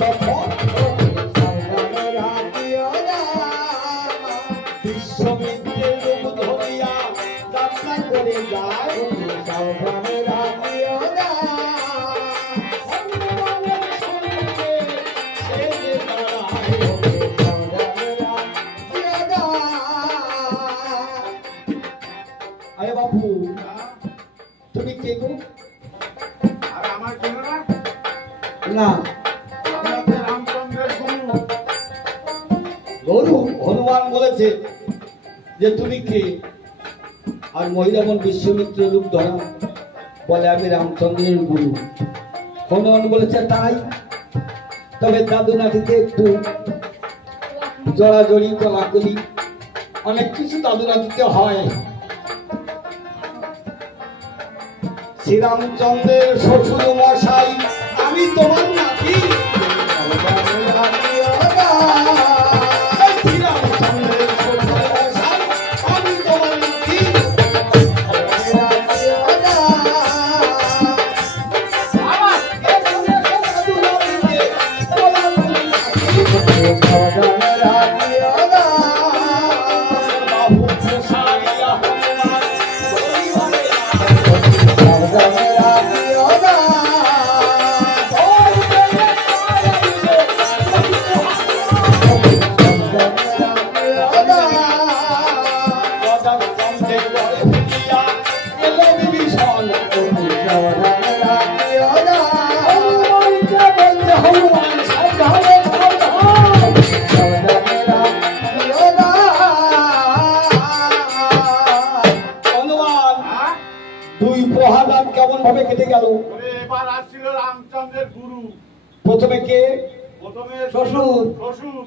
তখন বিশ্বমিত্রের রূপ ধরিয়া যাত্রা করে যায় আরে বাবু তুমি কে গো? আর আমার কেন না না রামচন্দ্রের গুরু হনুমান বলেছে যে তুমি কে? আর মহিলামন বিশ্বমিত্র রূপ ধরা বলে আমি রামচন্দ্রের গুরু। হনুমান বলেছে তাই, তবে দাদু নাতিতে একটু জড়াজড়ি কলাকলি অনেক কিছু দাদু নাতিতে হয়। শ্রীরামচন্দ্রের শ্বশুর মশাই আমি তোমার নাতি। শ্রীরামচন্দ্রের শ্বশুর মশাই আমি তোমার নাতি। কেমন ভাবে কেটে গেল? এবার আসছিল রামচন্দ্রের গুরু। প্রথমে কে? প্রথমে শ্বশুর। শ্বশুর।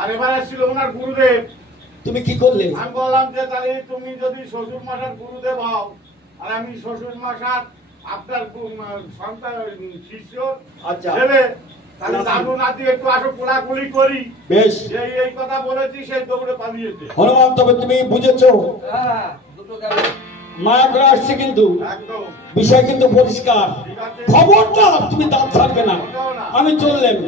আর এবার আসছিল ওনার গুরুদেব। তুমি কি করলে? আমি বললাম যে তাহলে তুমি যদি শ্বশুর মশার গুরুদেব হও আর আমি শ্বশুর মশার আপনার সন্তান শিষ্য ছেলে, তাহলে দাদু নাতি একটু আসো কোলাকুলি করি। বেশ, এই কথা বলেছি, সেই দৌড়ে পালিয়েছে। হনুমান তবে তুমি বুঝেছো? মায়া করে আসছে কিন্তু বিষয় কিন্তু পরিষ্কার। খবরদার তুমি দাঁত ছাড়বে না, আমি চললেন।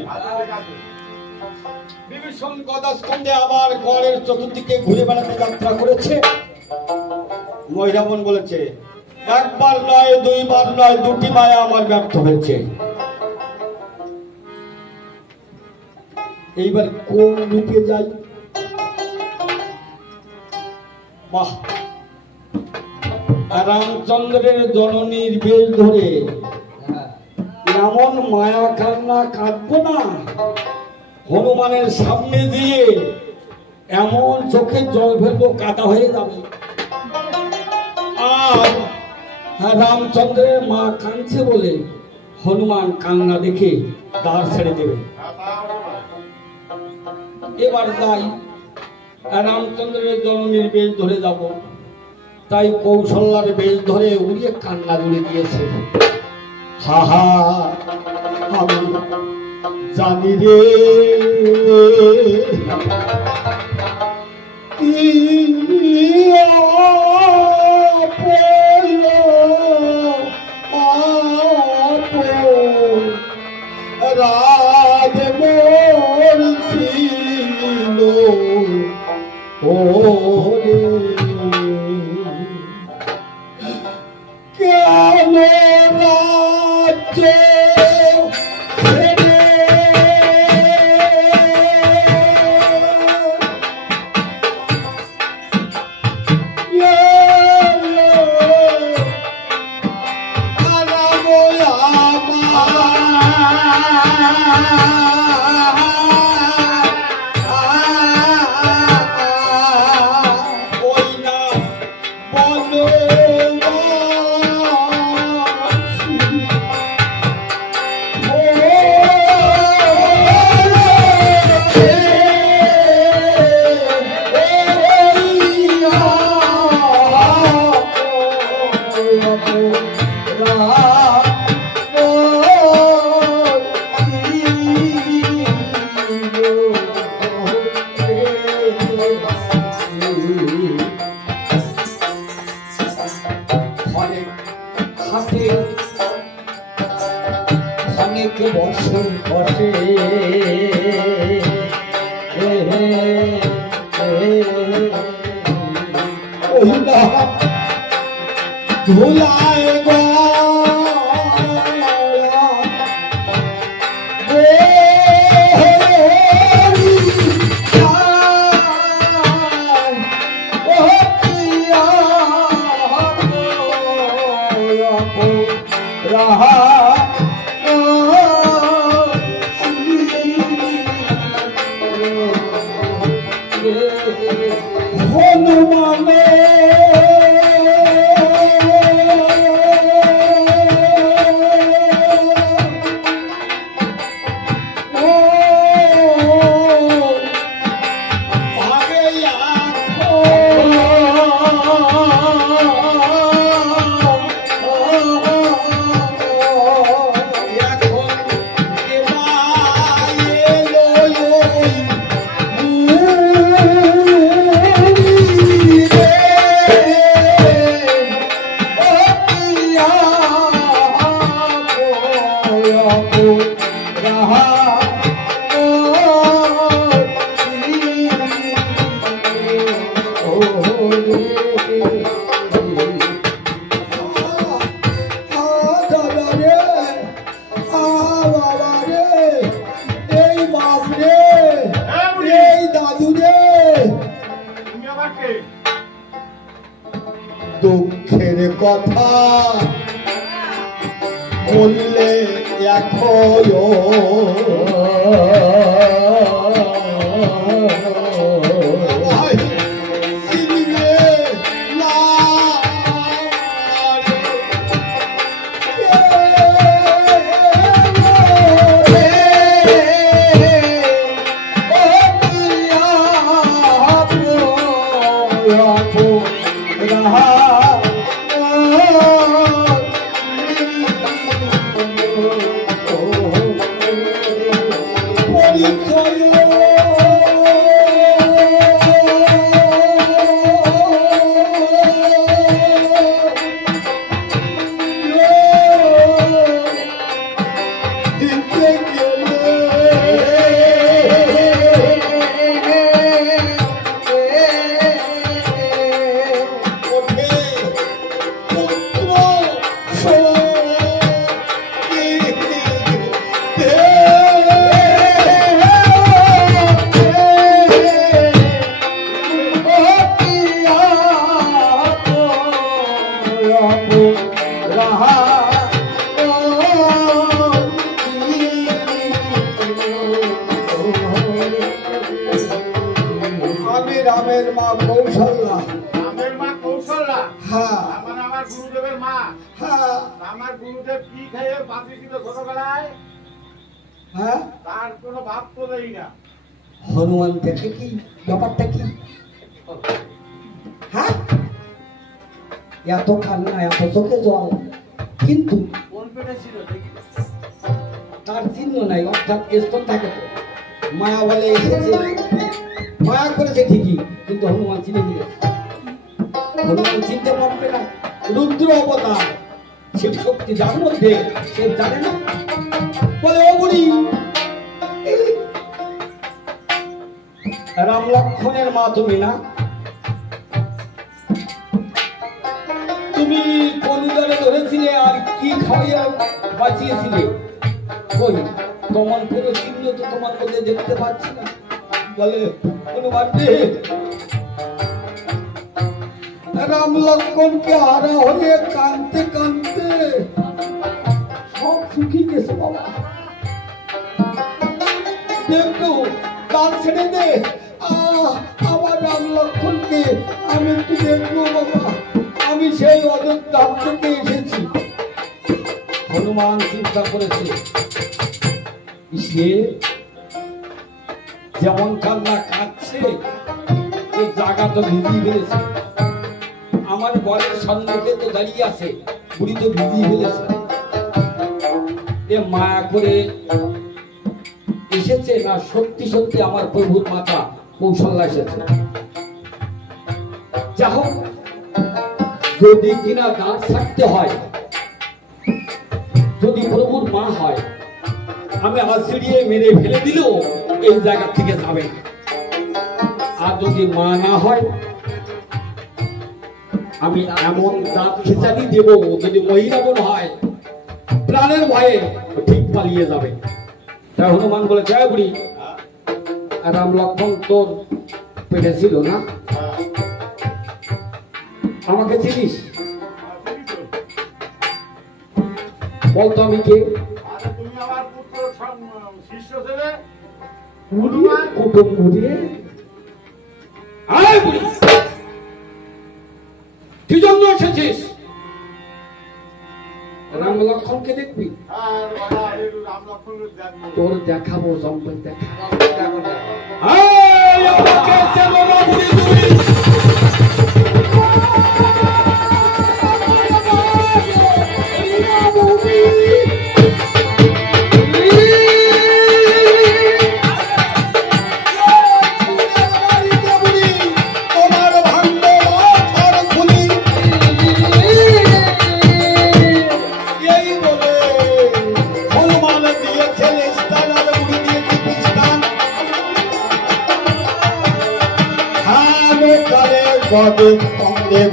বিভীষণ গদা স্কন্ধে আবার গড়ের চতুর্দিকে ঘুরে বেড়াতে যাত্রা করেছে। মহিরামন বলেছে একবার নয় দুইবার নয় দুটি মায়া আমার ব্যর্থ হয়েছে। এইবার কোন রূপে যাই? বাহ, রামচন্দ্রের জননীর বেশ ধরে এমন মায়া কান্না কাঁদবো না, হনুমানের সামনে দিয়ে এমন চোখের জল ফেলবো কাদা হয়ে যাবে। আর রামচন্দ্রের মা কাঁদছে বলে হনুমান কান্না দেখে দাঁড় ছেড়ে দেবে। এবার তাই রামচন্দ্রের জননীর বেশ ধরে যাব, তাই কৌশল্যার বেশ ধরে উড়িয়ে কান্না জুড়ে দিয়েছে। হা হা আমি জানি রে রাজ মোর ছিল ও রে কেন রাজ্য অনেক বছর বসে ধুলায় গো দুঃখের কথা বললে এখন রামের মা কৌশল্যা। রামের মা কৌশল্যা? হ্যাঁ। মানে আমার গুরুদেবের মা? হ্যাঁ। আমার গুরুদেব কি খেয়ে বাঁচিয়েছিল ছোটবেলায়? হ্যাঁ। তার কোনো ভাব তো দেই না। হনুমান দেখে কি ব্যাপারটা কি? হ্যাঁ, এত কান্না, এত চোখে জল, কিন্তু তার চিহ্ন নাই, অর্থাৎ স্তন থাকে তো। মায়া বলে এসেছে, মায়া করেছে ঠিকই, কিন্তু হনুমান চিনে দিয়েছে। হনুমান চিনতে পারবে না, রুদ্র অবতার, শিব শক্তি যার মধ্যে, সে জানে না। বলে ও বুড়ি, রাম লক্ষণের মা তুমি না? তুমি কোন দলে ধরেছিলে আর কি খাওয়াইয়া বাঁচিয়েছিলে? কই তোমার কোনো চিহ্ন তো তোমার মধ্যে দেখতে পাচ্ছি না। বলে হনুমান রে, রাম লক্ষণকে হারা হয়ে কাঁদতে কাঁদতে সব শুকিয়ে গেছে বাবা। দেখো কাল ছেড়ে দে, আমার রাম লক্ষণকে আমি একটু দেখবো বাবা, আমি সেই অযোধ্যা থেকে এসেছি। হনুমান চিন্তা করেছে, যেমন কান্না কাঁদছে, এই জায়গা তো ভিজিয়ে ফেলেছে, আমার বরের সম্মুখে তো দাঁড়িয়ে আছে, বুড়ি তো ভিজিয়ে ফেলেছে। এ মায়া করে এসেছে না সত্যি সত্যি আমার প্রভুর মাতা কৌশল্যা এসেছে? যা হোক, যদি কিনা দাঁত থাকতে হয়, যদি প্রভুর মা হয়, আমি আছড়িয়ে মেরে ফেলে দিলেও এই জায়গা থেকে যাবে না। আর যদি মা না হয় আমি এমন দাঁত খিচানি দেব, যদি মহিরাবণ হয় প্রাণের ভয়ে ঠিক পালিয়ে যাবে। তাই হনুমান বলে, জয় বুড়ি, রাম লক্ষ্মণ তোর পেটে ছিল না? আমাকে চিনিস? বলতো আমি কে? তুমি আমার পুত্র শিষ্য ছেলে কুটুম বুড়িয়ে কি জন্য এসেছিস? রাম লক্ষ্মণকে দেখবি? তোর দেখাবো জঙ্গল দেখা।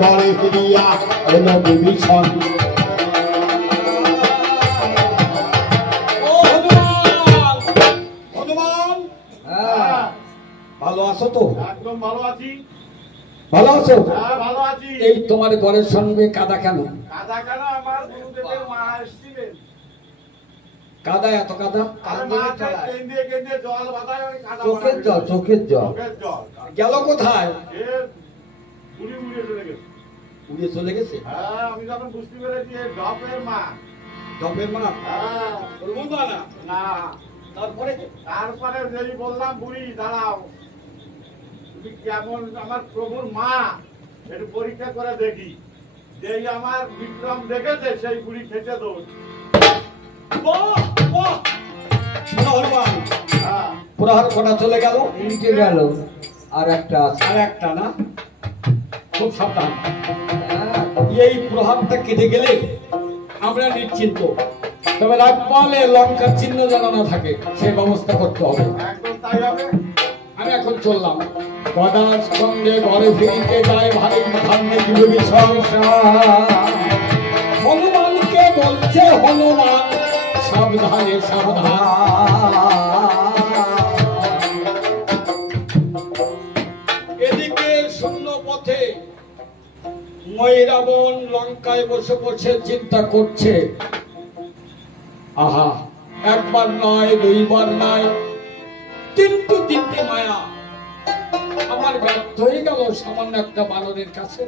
ঘরে ফিরিয়া এলো বিভীষণ। ভালো আছো তো? একদম ভালো আছি। ভালো আছো? হ্যাঁ ভালো আছি। এই তোমার ঘরের সঙ্গে কাদা কেন? কাদা কেন? আমার গুরুদেবের মা এসেছিলেন। কাদা এত কাদা? জল বাতায় চোখের জল, চোখের জল। গেল কোথায়? উড়িয়ে চলে গেছে। হ্যাঁ আমি যখন বুঝতে পেরেছি ডপের মা। ডপের মা? হ্যাঁ। না। তারপরে যেই বললাম বুড়ি দাঁড়াও, তুমি কেমন আমার প্রভুর মা একটু পরীক্ষা করে দেখি। যেই আমার বিক্রম দেখেছে সেই বুড়ি খেতে দৌড়। প্রহার কটা চলে গেল? তিনটে গেল, আর একটা আছে। আর একটা না? খুব সাবধান। এই প্রহারটা কেটে গেলে আমরা নিশ্চিন্ত। তবে রাজপালে লঙ্কার চিহ্ন যেন না থাকে সে ব্যবস্থা করতে হবে। একদম তাই হবে। আমি এখন চললাম। গদার সঙ্গে ঘরে ফিরিতে যায় ভারী ধান্যে বিভীষণ। হনুমানকে বলছে হনুমান, সাবধানে সাবধান। এদিকে শূন্য পথে মহিরাবণ লঙ্কায় বসে বসে চিন্তা করছে। আহা, একবার নয়, দুইবার নয়, তিনটে মায়া আমার ব্যর্থ হয়ে গেল সামান্য একটা বানরের কাছে।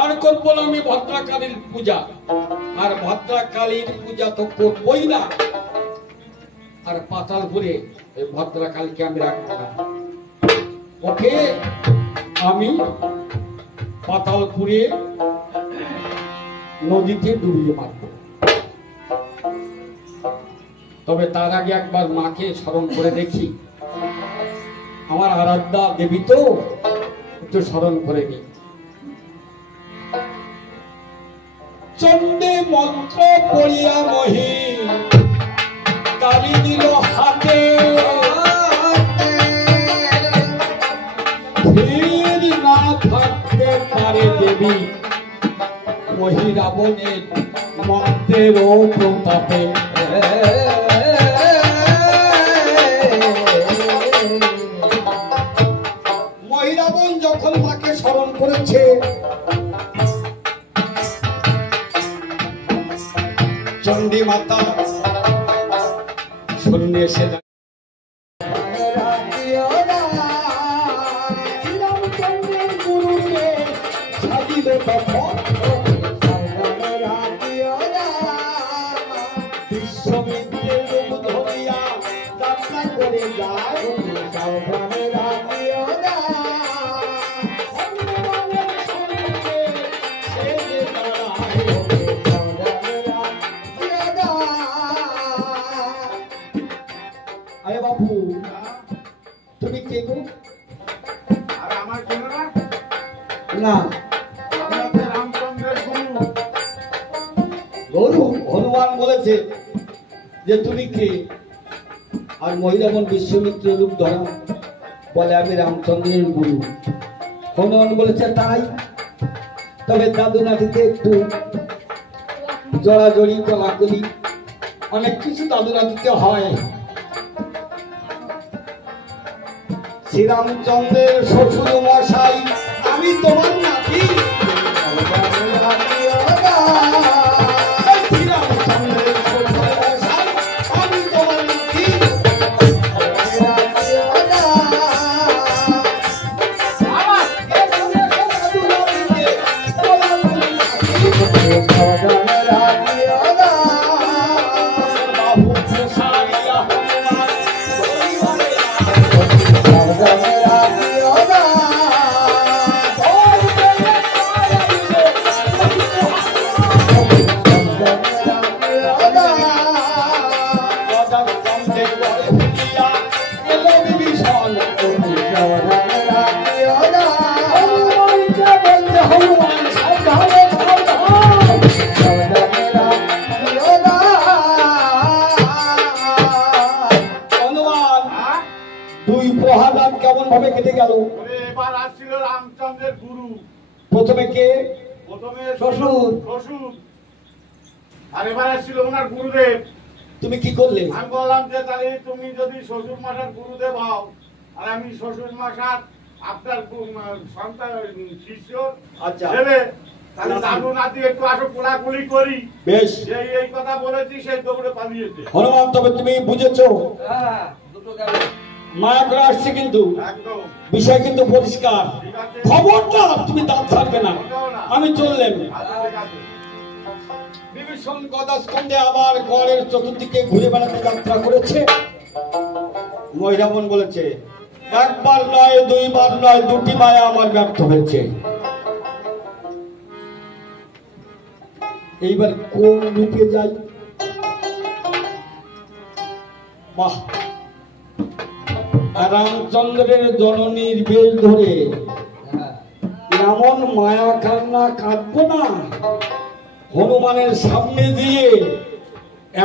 আর করবো না আমি ভদ্রাকালীর পূজা, আর ভদ্রাকালীর পূজা তো করবই না। আর পাতালপুরে এই ভদ্রাকালীকে আমি রাখবো না। ওকে আমি পাতালপুরে নদীতে ডুবিয়ে মারব। তবে তার আগে একবার মাকে স্মরণ করে দেখি। আমার আরাধ্যা দেবী তো, একটু স্মরণ করে নি। চণ্ডী মন্ত্র পড়িয়া মহি কালি দিল হাতে, না থাকতে পারে দেবী মহিরাবণের মন্ত্রের প্রতাপে। মহিরাবণ যখন মাকে স্মরণ করেছে, চণ্ডী মাতা শূন্যে এসে বিশ্ববিদ্যের রূপ ধরিয়া যাত্রা করে যায়। আরে বাবু, তুমি কে গো? আর আমার কেন না? না, রামচন্দ্রের গুরু। গরু হনুমান বলেছে যে তুমি কে? আর মহিরামন বিশ্বমিত্র রূপ ধরা বলে আমি রামচন্দ্রের গুরু। হনুমান বলেছে তাই? তবে দাদু নাতিতে একটু জড়াজড়ি কলাকলি অনেক কিছু দাদু নাতিতে হয়। শ্রীরামচন্দ্রের শ্বশুর মশাই আমি তোমার নাতি। শ্রীরামচন্দ্রের শ্বশুর মশাই আমি তোমার নাতি। কেমন ভাবে কেটে গেল? এবার আসছিল রামচন্দ্রের গুরু। প্রথমে কে? প্রথমে শ্বশুর। শ্বশুর। আর এবার আসছিল ওনার গুরুদেব। তুমি কি করলে? আমি বললাম যে তাহলে তুমি যদি শ্বশুর মশার গুরুদেব হও আর আমি শ্বশুর মশার আপনার সন্তান শিষ্য ছেলে, তাহলে দাদু নাতি একটু আসো কোলাকুলি করি। বেশ, এই কথা বলেছি, সে দৌড়ে পালিয়েছে। হনুমান তবে তুমি বুঝেছো? হ্যাঁ, দুটো গেল। মায়া করে আসছে কিন্তু একদম বিষয় কিন্তু পরিষ্কার। খবরদার তুমি দাঁত ছাড়বে না। আমি চললেন। বিভীষণ গদা স্কন্ধে আবার গড়ের চতুর্দিকে ঘুরে বেড়াতে যাত্রা করেছে। মহিরামন বলেছে একবার নয়, দুইবার নয়, দুটি মায়া আমার ব্যর্থ হয়েছে। এইবার কোন রূপে যাই? বাহ, রামচন্দ্রের জননীর বেশ ধরে এমন মায়া কান্না কাঁদবো না, হনুমানের সামনে দিয়ে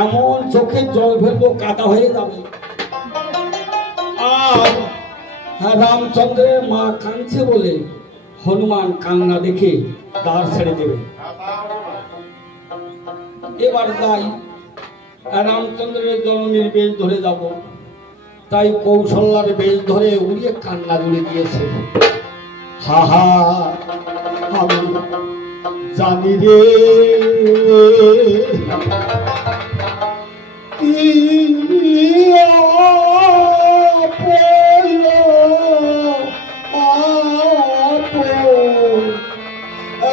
এমন চোখের জল ফেলবো কাদা হয়ে যাবে। আর রামচন্দ্রের মা কাঁদছে বলে হনুমান কান্না দেখে দাঁড় ছেড়ে দেবে। এবার যাই, রামচন্দ্রের জননীর বেশ ধরে যাব। তাই কৌশল্যার বেশ ধরে উড়িয়ে কান্না জুড়ে দিয়েছে। হা হা, আমি জানি রে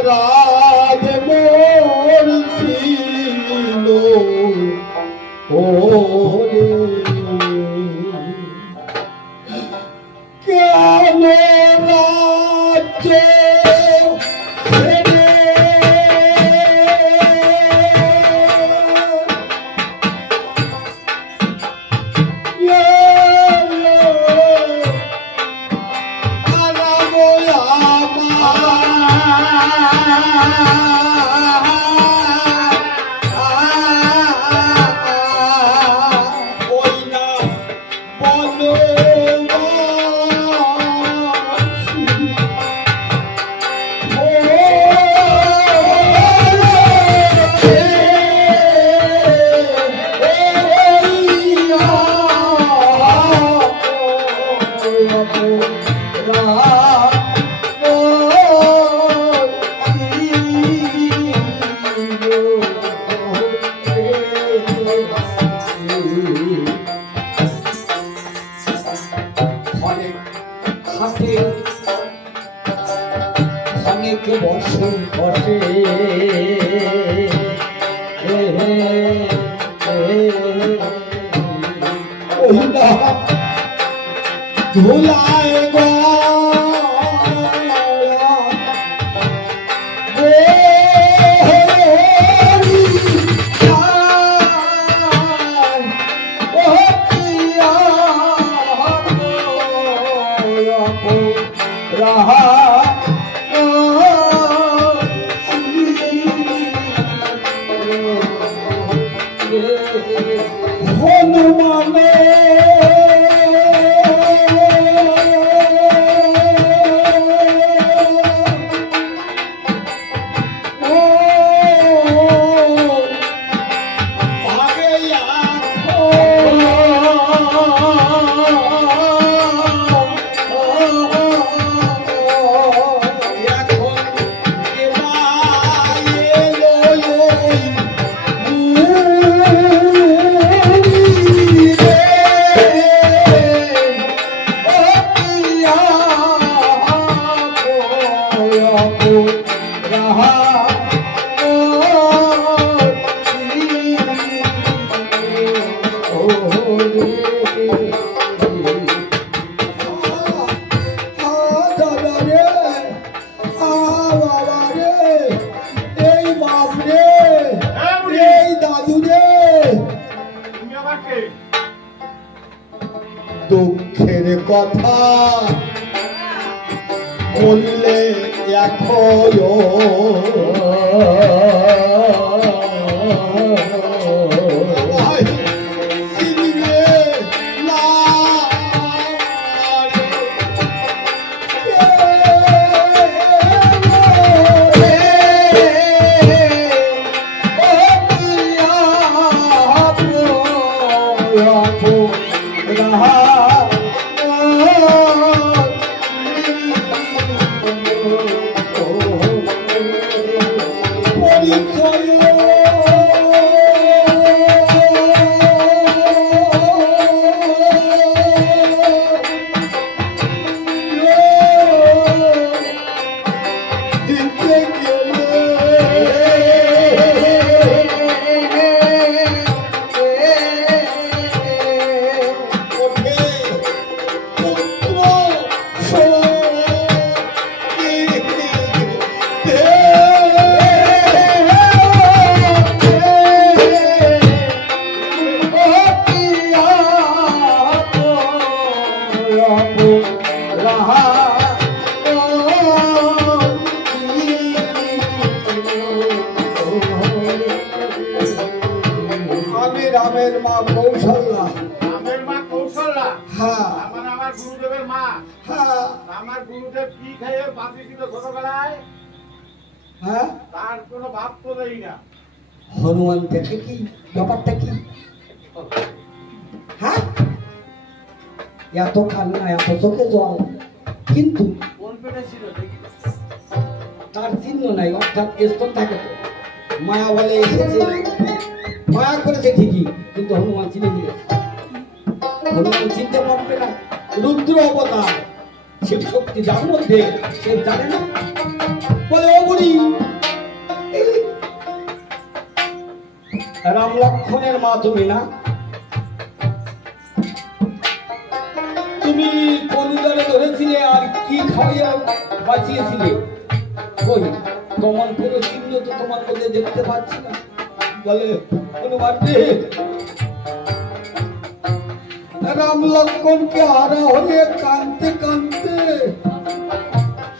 রাজ মোর ছিল ও রে, কেন রাজ্য দুঃখের কথা বললে এখনো রামের মা কৌশল্যা। রামের মা কৌশল্যা? হ্যাঁ। মানে আমার গুরুদেবের মা? হ্যাঁ। আমার গুরুদেব কি খেয়ে বাঁচিয়েছিল ছোটবেলায়? হ্যাঁ। তার কোনো ভাব তো দেই না। হনুমান দেখে কি ব্যাপারটা কি? হ্যাঁ, এত কান্না, এত চোখে জল, কিন্তু তার চিহ্ন নাই, অর্থাৎ স্তর থাকে তো। মায়া বলে এসেছে, মায়া করেছে ঠিকই, কিন্তু হনুমান চিনে নিয়েছে। হনুমান চিনতে পারবে না, রুদ্র অবতার, শিব শক্তি যার মধ্যে, সে জানে না। বলে ও বুড়ি, রাম লক্ষ্মণের মা তুমি না? তুমি কোন উদারে ধরেছিলে আর কি খাওয়াইয়া বাঁচিয়েছিলে? কই তোমার কোনো চিহ্ন তো তোমার মধ্যে দেখতে পাচ্ছি না। বলে হনুমান রে, রাম লক্ষ্মণকে হারা হয়ে কাঁদতে কাঁদতে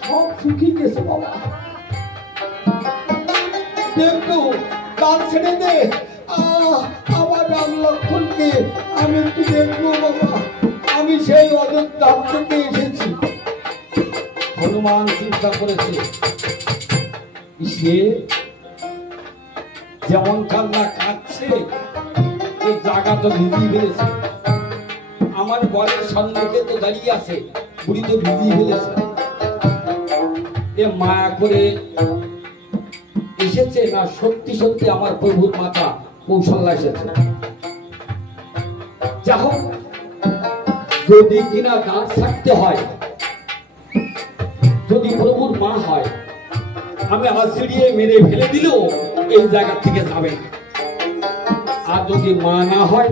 সব শুকিয়ে গেছে বাবা। দেখতো কাল ছেড়ে দে, আমার রাম লক্ষ্মণকে আমি একটু দেখবো বাবা, আমি সেই অযোধ্যা থেকে এসেছি। হনুমান চিন্তা করেছে, সে যেমন কান্না কাঁদছে, ওই জায়গা তো ভিজিয়ে ফেলেছে। আমার ঘরের সম্মুখে তো দাঁড়িয়ে আছে, বুড়ি তো ভিজিয়ে ফেলেছে। এ মায়া করে এসেছে না সত্যি সত্যি আমার প্রভুর মাতা কৌশল্যা এসেছে? যা হোক, যদি কিনা দাঁত থাকতে হয়, যদি প্রভুর মা হয়, আমি আছড়িয়ে মেরে ফেলে দিলেও এই জায়গা থেকে যাবে না। আর যদি মা না হয়,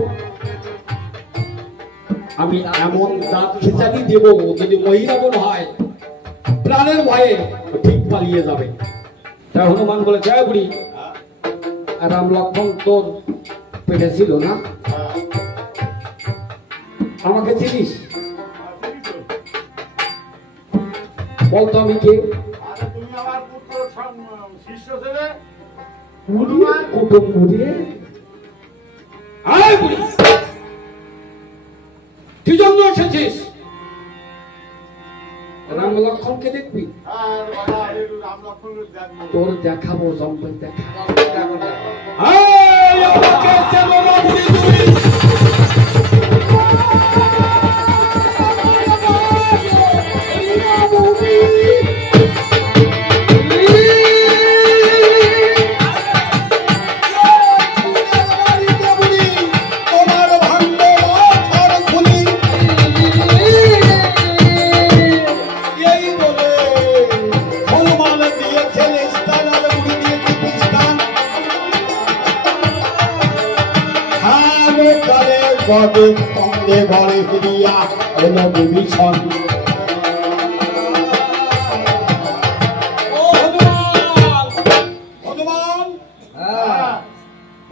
আমি এমন দাঁত খিচানি দেব, যদি মহিরাবন হয় প্রাণের ভয়ে ঠিক পালিয়ে যাবে। তাই হনুমান বলে, জয় বুড়ি, রাম লক্ষ্মণ তোর পেটে ছিল না? আমাকে চিনিস? বলতো আমি কে? তুমি আমার পুত্র শিষ্য ছেলে কুটুম বুড়িয়ে। কি জন্য এসেছিস? রাম লক্ষ্মণকে দেখবি? তোর দেখাবো জম্পের দেখা। পদে সঙ্গে ঘরে ফিরিয়া এলো বিভীষণ।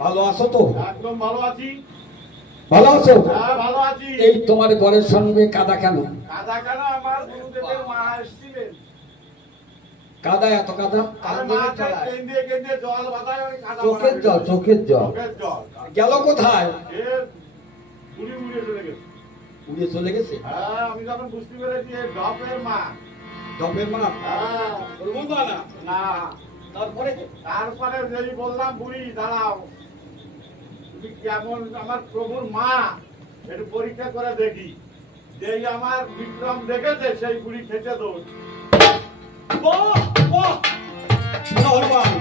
ভালো আছো তো? একদম ভালো আছি। ভালো আছো? হ্যাঁ ভালো আছি। এই তোমার ঘরের সঙ্গে কাদা কেন? কাদা কেন? আমার গুরুদেবের মা এসেছিলেন। কাদা এত কাদা? আর মাকে কেন্দ্রে কেন্দ্রে জল বাতায়, ওই কাদা চোখের বানাবে। জল, চোখের জল। চোখের জল। গেল কোথায়? এ উড়ে উড়ে চলে গেছে। উড়িয়ে চলে গেছে? হ্যাঁ, আমি যখন বুঝতে পেরেছি এ ডপের মা। ডপের মা? হ্যাঁ, ওর বউ মা না? না। তারপরে? তারপরে যেই বললাম বুড়ি দাঁড়াও, তুমি কেমন আমার প্রভুর মা, একটু পরীক্ষা করে দেখি। যেই আমার বিক্রম দেখেছে সেই বুড়ি খেতে দৌড়। বাহ, বাহ! হনুমান,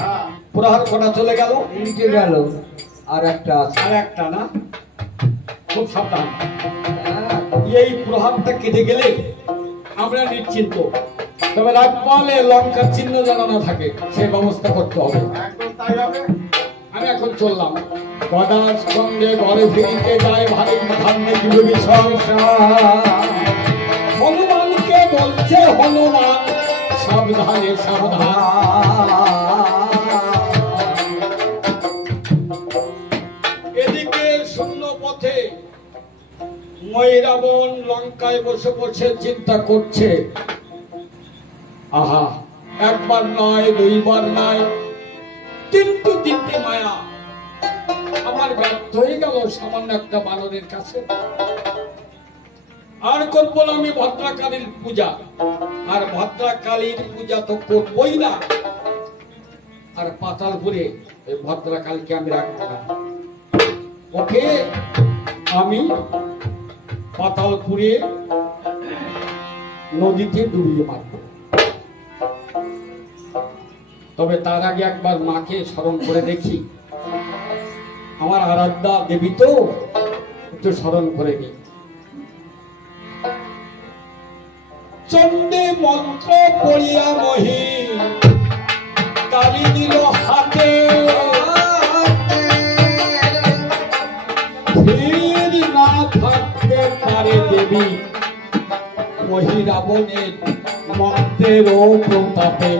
হ্যাঁ, প্রহার কটা চলে গেল? তিনটে গেল, আর একটা আছে। আর একটা না? খুব সাবধান। হ্যাঁ, এই প্রহারটা কেটে গেলে আমরা নিশ্চিন্ত। তবে রাজমহলে লঙ্কার চিহ্ন যেন না থাকে, সেই ব্যবস্থা করতে হবে। একদম তাই হবে। আমি এখন চললাম। গদার সঙ্গে ঘরে ফিরিতে যায় ভারী ধান্যে দিল সংসার। হনুমানকে বলছে হনুমান, সাবধানে সাবধান। এদিকে শূন্য পথে ময়রাবণ লঙ্কায় বসে বসে চিন্তা করছে, আহা, একবার নয়, দুইবার নয়, তিনটে মায়া আমার ব্যর্থ হয়ে গেল সামান্য একটা বানরের কাছে। আর করবো না আমি ভদ্রাকালীর পূজা, আর ভদ্রাকালীর পূজা তো করবই না। আর পাতালপুরে এই ভদ্রাকালীকে আমি রাখবো না। ওকে আমি পাতালপুরে নদীতে ডুবিয়ে মারব। তবে তার আগে একবার মাকে স্মরণ করে দেখি। আমার আরাধ্যা দেবী তো, একটু স্মরণ করে নি। চণ্ডী মন্ত্র পড়িয়া মহি কালি দিল হাতে, ধীর না থাকতে পারে দেবী মহি রাবণের মন্ত্রের প্রতাপে।